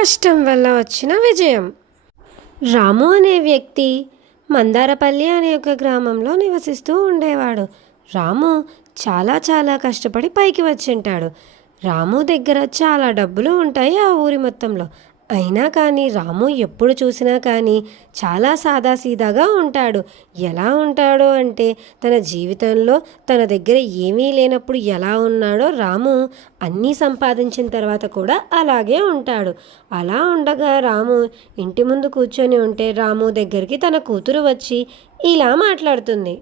కష్టం వల్ల వచ్చిన విజయం. రాము అనే వ్యక్తి మందారపల్లి అనే ఒక గ్రామంలో నివసిస్తూ ఉండేవాడు. రాము చాలా చాలా కష్టపడి పైకి వచ్చింటాడు. రాము దగ్గర చాలా డబ్బులు ఉంటాయి ఆ ఊరి మొత్తంలో. అయినా కానీ రాము ఎప్పుడు చూసినా కానీ చాలా సాదాసీదాగా ఉంటాడు. ఎలా ఉంటాడో అంటే తన జీవితంలో తన దగ్గర ఏమీ లేనప్పుడు ఎలా ఉన్నాడో రాము అన్నీ సంపాదించిన తర్వాత కూడా అలాగే ఉంటాడు. అలా ఉండగా రాము ఇంటి ముందు కూర్చొని ఉంటే రాము దగ్గరికి తన కూతురు వచ్చి ఇలా మాట్లాడుతుంది.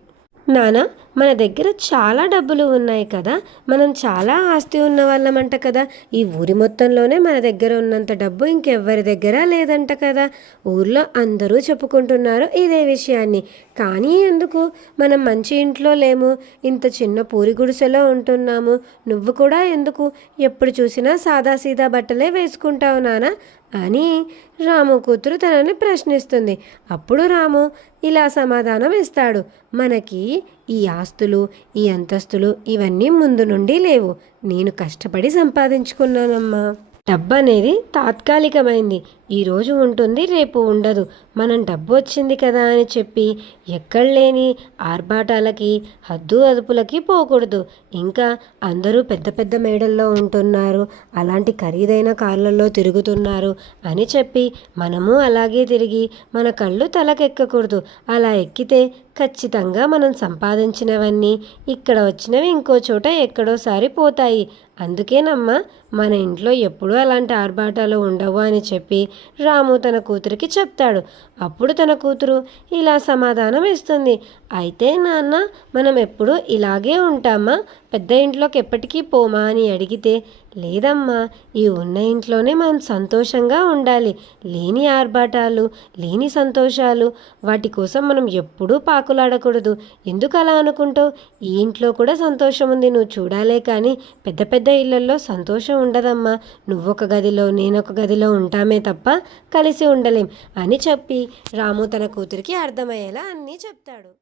నానా మన దగ్గర చాలా డబ్బులు ఉన్నాయి కదా. మనం చాలా ఆస్తి ఉన్న వాళ్ళమంట కదా. ఈ ఊరి మొత్తంలోనే మన దగ్గర ఉన్నంత డబ్బు ఇంకెవ్వరి దగ్గర లేదంట కదా. ఊర్లో అందరూ చెప్పుకుంటున్నారు ఇదే విషయాన్ని. కానీ ఎందుకు? మనం మంచి ఇంట్లో లేము. ఇంత చిన్న పూరి గుడిసెలో ఉంటున్నాము. నువ్వు కూడా ఎందుకు? ఎప్పుడు చూసినా సాదాసీదా బట్టలే వేసుకుంటావు నానా. అని రాము కూతురు తనని ప్రశ్నిస్తుంది. అప్పుడు రాము ఇలా సమాధానం ఇస్తాడు. మనకి ఈ ఆస్తులు ఈ అంతస్తులు ఇవన్నీ ముందు నుండి లేవు. నేను కష్టపడి సంపాదించుకున్నానమ్మా. డబ్బు అనేది తాత్కాలికమైంది ఈరోజు ఉంటుంది రేపు ఉండదు. మనం డబ్బు వచ్చింది కదా అని చెప్పి ఎక్కడ లేని ఆర్భాటాలకి హద్దు అదుపులకి పోకూడదు. ఇంకా అందరూ పెద్ద పెద్ద మేడల్లో ఉంటున్నారు అలాంటి ఖరీదైన కార్లలో తిరుగుతున్నారు అని చెప్పి మనము అలాగే తిరిగి మన కళ్ళు తలకెక్కకూడదు. అలా ఎక్కితే ఖచ్చితంగా మనం సంపాదించినవన్నీ ఇక్కడ వచ్చినవి ఇంకో చోట ఎక్కడోసారి పోతాయి అందుకేనమ్మా మన ఇంట్లో ఎప్పుడూ అలాంటి ఆర్భాటాలు ఉండవు అని చెప్పి రాము తన కూతురికి చెప్తాడు. అప్పుడు తన కూతురు ఇలా సమాధానం ఇస్తుంది. అయితే నాన్న మనం ఎప్పుడూ ఇలాగే ఉంటామా? పెద్ద ఇంట్లోకి ఎప్పటికీ పోమా అని అడిగితే లేదమ్మా ఈ ఉన్న ఇంట్లోనే మనం సంతోషంగా ఉండాలి. లేని ఆర్భాటాలు లేని సంతోషాలు వాటి కోసం మనం ఎప్పుడూ పాకులాడకూడదు. ఎందుకు అలా అనుకుంటావు? ఈ ఇంట్లో కూడా సంతోషం ఉంది నువ్వు చూడాలే కానీ పెద్ద పెద్ద ఇళ్ళలో సంతోషం ఉండదమ్మా. నువ్వొక గదిలో నేనొక గదిలో ఉంటామే తప్ప కలిసి ఉండలేం అని చెప్పి రాము తన కూతురికి అర్థమయ్యేలా అన్నీ చెప్తాడు.